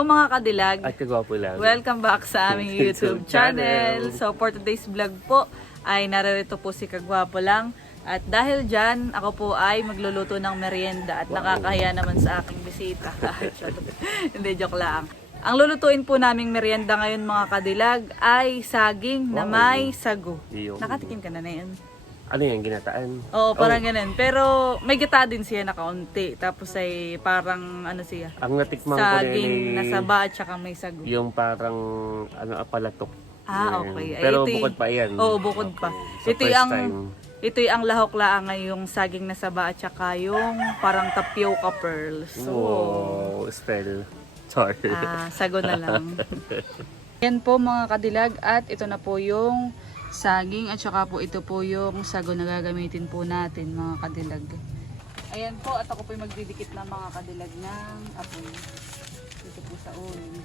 Hello mga kadilag! At kagwapo lang. Welcome back sa aming YouTube channel. So for today's vlog po ay naririto po si Kagwapo lang. At dahil dyan, ako po ay magluluto ng merienda at nakakahiya naman sa aking bisita. Hindi, joke lang. Ang lulutuin po naming merienda ngayon mga kadilag ay saging na Wow. may sago. Nakatikim ka na na yun? Ano yan, ginataan? Oo, parang ganun. Pero may gata din siya na kaunti. Tapos ay parang ano siya, Ang natikman ko din saging eh, na saba at saka may sago. yung parang ano apalatok. Ah, Ayan. okay. Ay, Pero ito y- bukod pa yan. Oo, bukod pa. So, ito first ang time. ito ang lahok lang yung saging na saba at saka yung parang tapioca pearls. So, Wow, spell. Sorry. ah, sago na lang. Yan po mga kadilag at ito na po yung saging at saka po ito po yung sago na gagamitin po natin mga kadilag. Ayan po at ako po yung magdidikit ng mga kadilag ng apoy. Dito po sa ulo.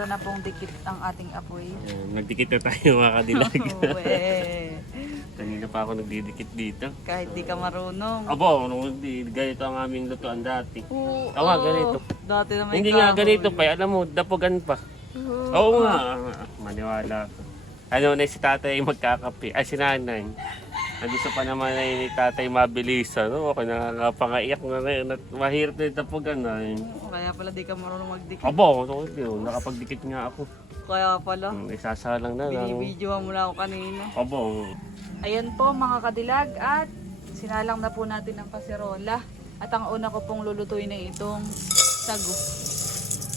Meron na pong dikit ang ating apoy. Ayan, Nagdikit na tayo mga kadilag. Uwe, Kanina pa ako nagdidikit dito. kahit di ka marunong. Abo, nung hindi, ganito ang aming lutuan dati. Oo, Tama, ganito. Dati na may hindi nga kahoy. ganito pa, alam mo, dapugan pa. Oo. Oo nga, maniwala ko. Ano na si tatay magkakape, ay si nanay. Ang gusto pa naman ay ni tatay mabilisan. No? Ako nakakapangaiyak na rin. At mahirap na yung tapugan na. eh. Kaya pala di ka marunong magdikit. Abo, yun, nakapagdikit nga ako. Kaya pala, Hmm, Isasalang na lang. binibidyoan mo lang ako kanina. Abo, Ayan po mga kadilag at sinalang na po natin ang kaserola. At ang una ko pong lulutuin ay itong sago.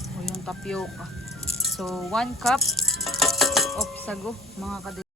O yung tapioca. So, 1 cup of sago mga kadilag.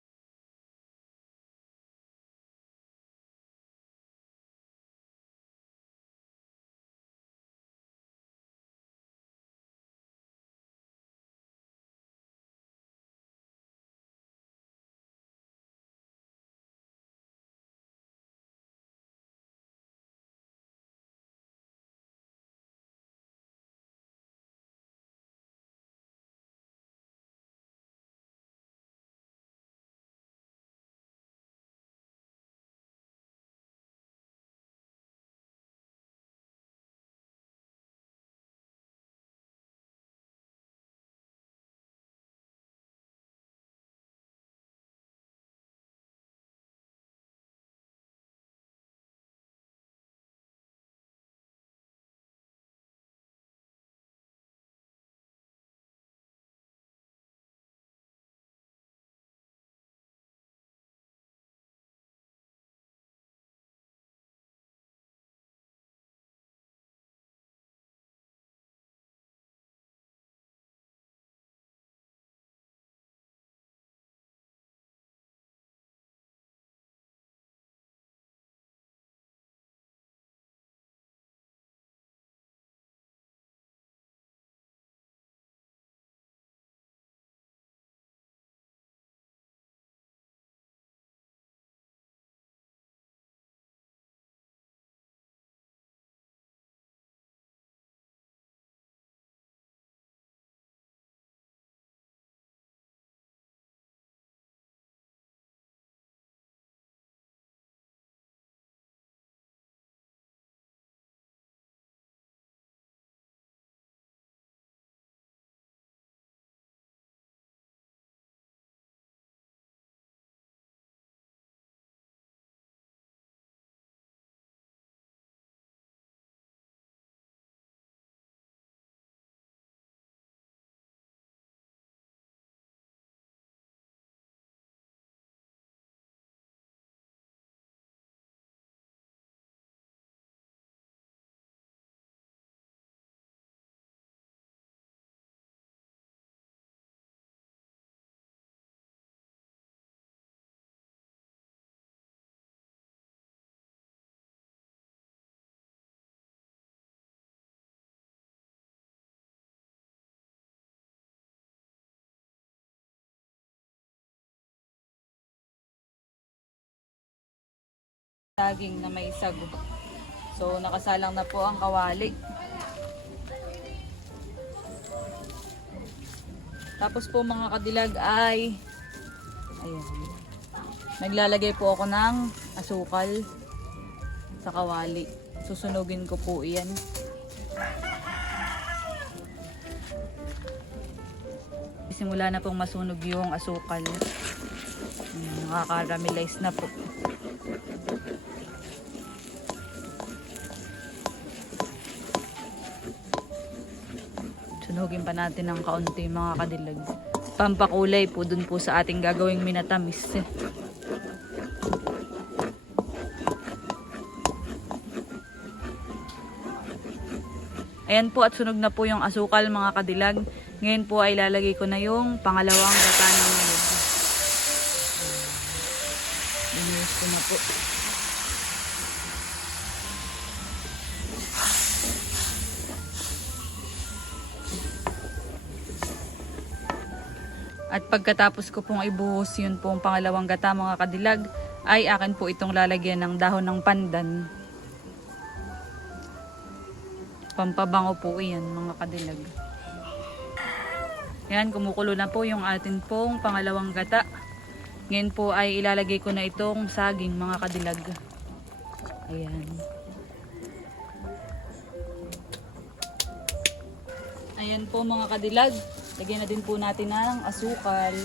daging na may sago. So, nakasalang na po ang kawali. Tapos po mga kadilag ay ayun. Naglalagay po ako ng asukal sa kawali. Susunugin ko po iyan. Simula na pong masunog yung asukal. Ayan, Nakakaramelize na po. Sunugin pa natin ng kaunti mga kadilag. Pampakulay po dun po sa ating gagawing minatamis. eh. Ayan po at sunog na po yung asukal mga kadilag. Ngayon po ay lalagay ko na yung pangalawang gata ng niyog. Binuhos ko na po. At pagkatapos ko pong ibuhos yun pong pangalawang gata mga kadilag, ay akin po itong lalagyan ng dahon ng pandan. Pampabango po iyan mga kadilag. Yan, kumukulo na po yung atin pong pangalawang gata. Ngayon po ay ilalagay ko na itong saging mga kadilag. Ayan. Ayan po mga kadilag. Lagyan na din po natin ng asukal.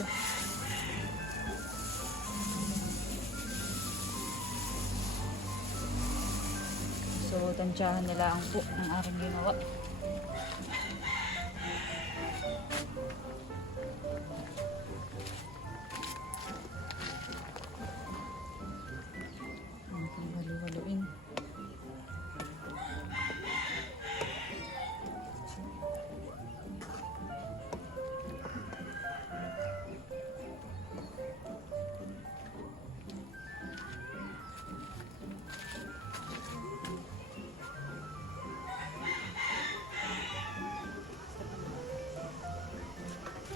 So, tansyahan na lang po ang aking ginawa.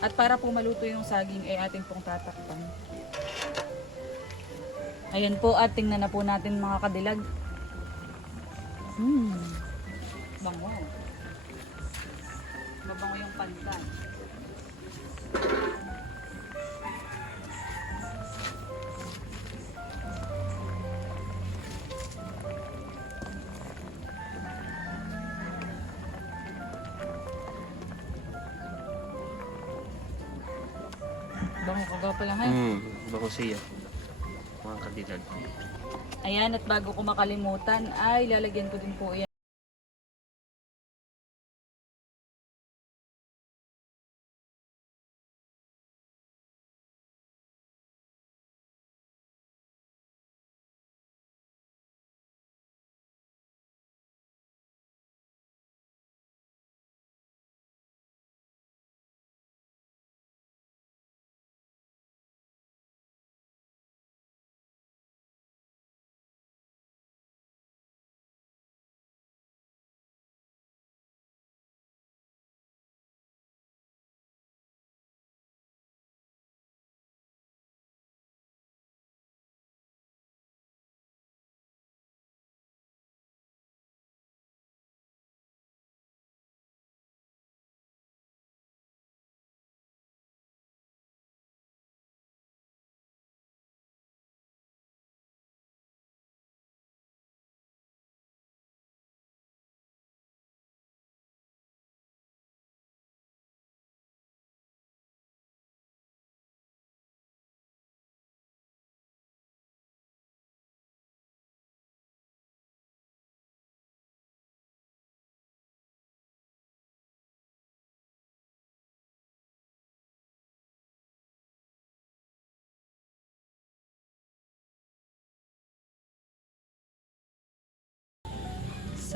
At para po maluto yung saging ay ating pong tatakpan. Ayan po at tingnan na po natin mga kadilag. Hmm. Bango. Mabango yung pandan. Bango kagawa pa lang ay. Hmm, bako siya. Mga kadilag. Ayan, at bago ko makalimutan, ay lalagyan ko din po yan.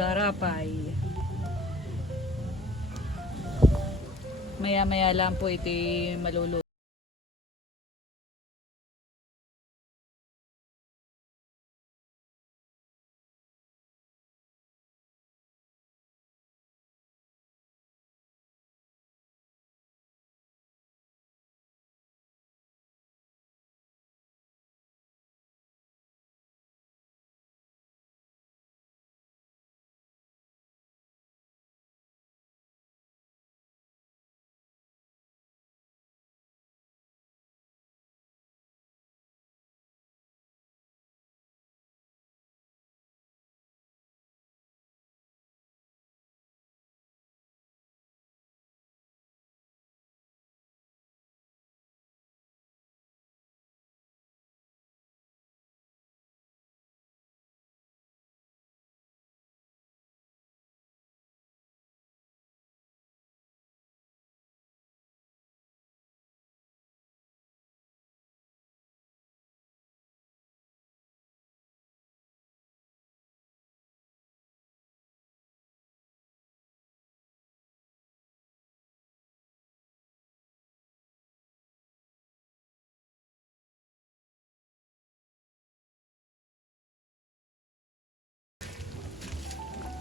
Sarapay. Maya-maya lang po ito maluluto.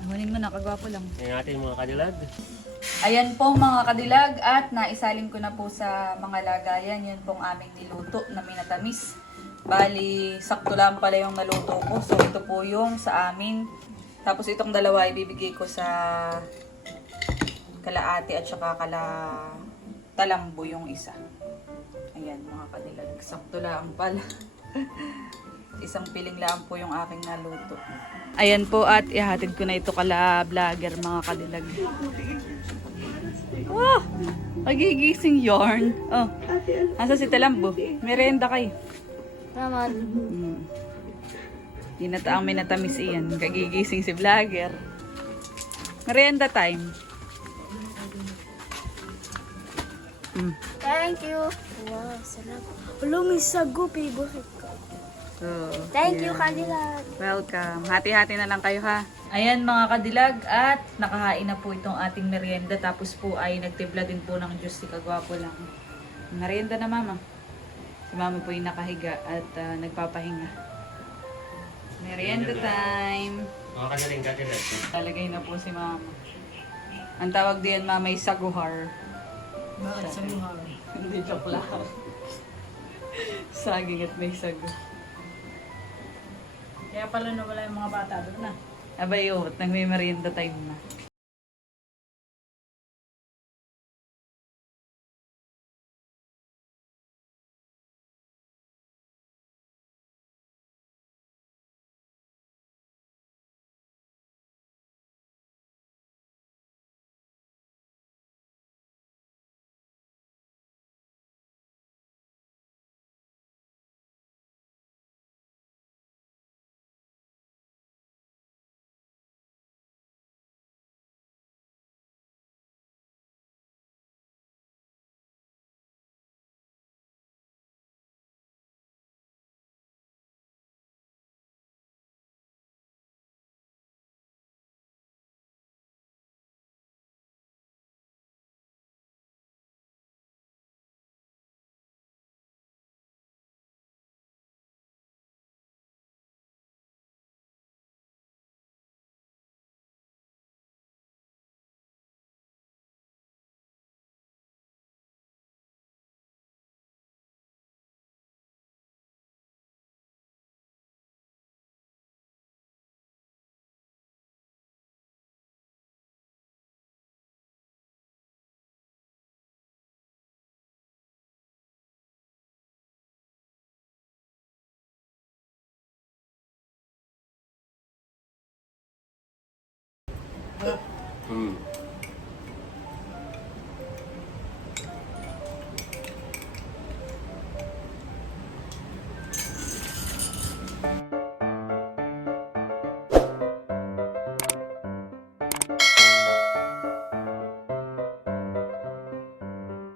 Kunin mo na, kagwapo lang. Tingnan natin mga kadilag. Ayan po mga kadilag at naisalin ko na po sa mga lagayan. Yun pong aming niluto na minatamis. Bali, sakto lang pala yung naluto ko. So ito po yung sa amin. Tapos itong dalawa ibibigay ko sa kala ate at saka kala talambo yung isa. Ayan mga kadilag. Sakto lang pala. Isang piling lang po yung aking naluto. Ayan po at ihatid ko na ito kala vlogger mga kadilag. Oh, nagigising yarn. Oh, asa si Talambo? Merenda kayo. Naman. Hmm. Ginataang minatamis iyan. Kagigising si vlogger. Merienda time. Hmm. Thank you. Wow, sarap. Hello, may sago. So, Thank you. Kadilag. Welcome. Hati-hati na lang kayo ha. Ayan mga kadilag at nakahain na po itong ating merienda tapos po ay nagtibla din po ng juice si Kagwapo lang. Merienda na mama. Si mama po yung nakahiga at ah, nagpapahinga. Merienda time. Mga kadilag, kadilag. Talagay na po si mama. Ang tawag diyan mama ay saguhar. Bakit saguhar? Hindi joke lang. Saging at may sago. Kaya pala nawala yung mga bata doon na. Abay yun, nagme-merienda time na. Hmm.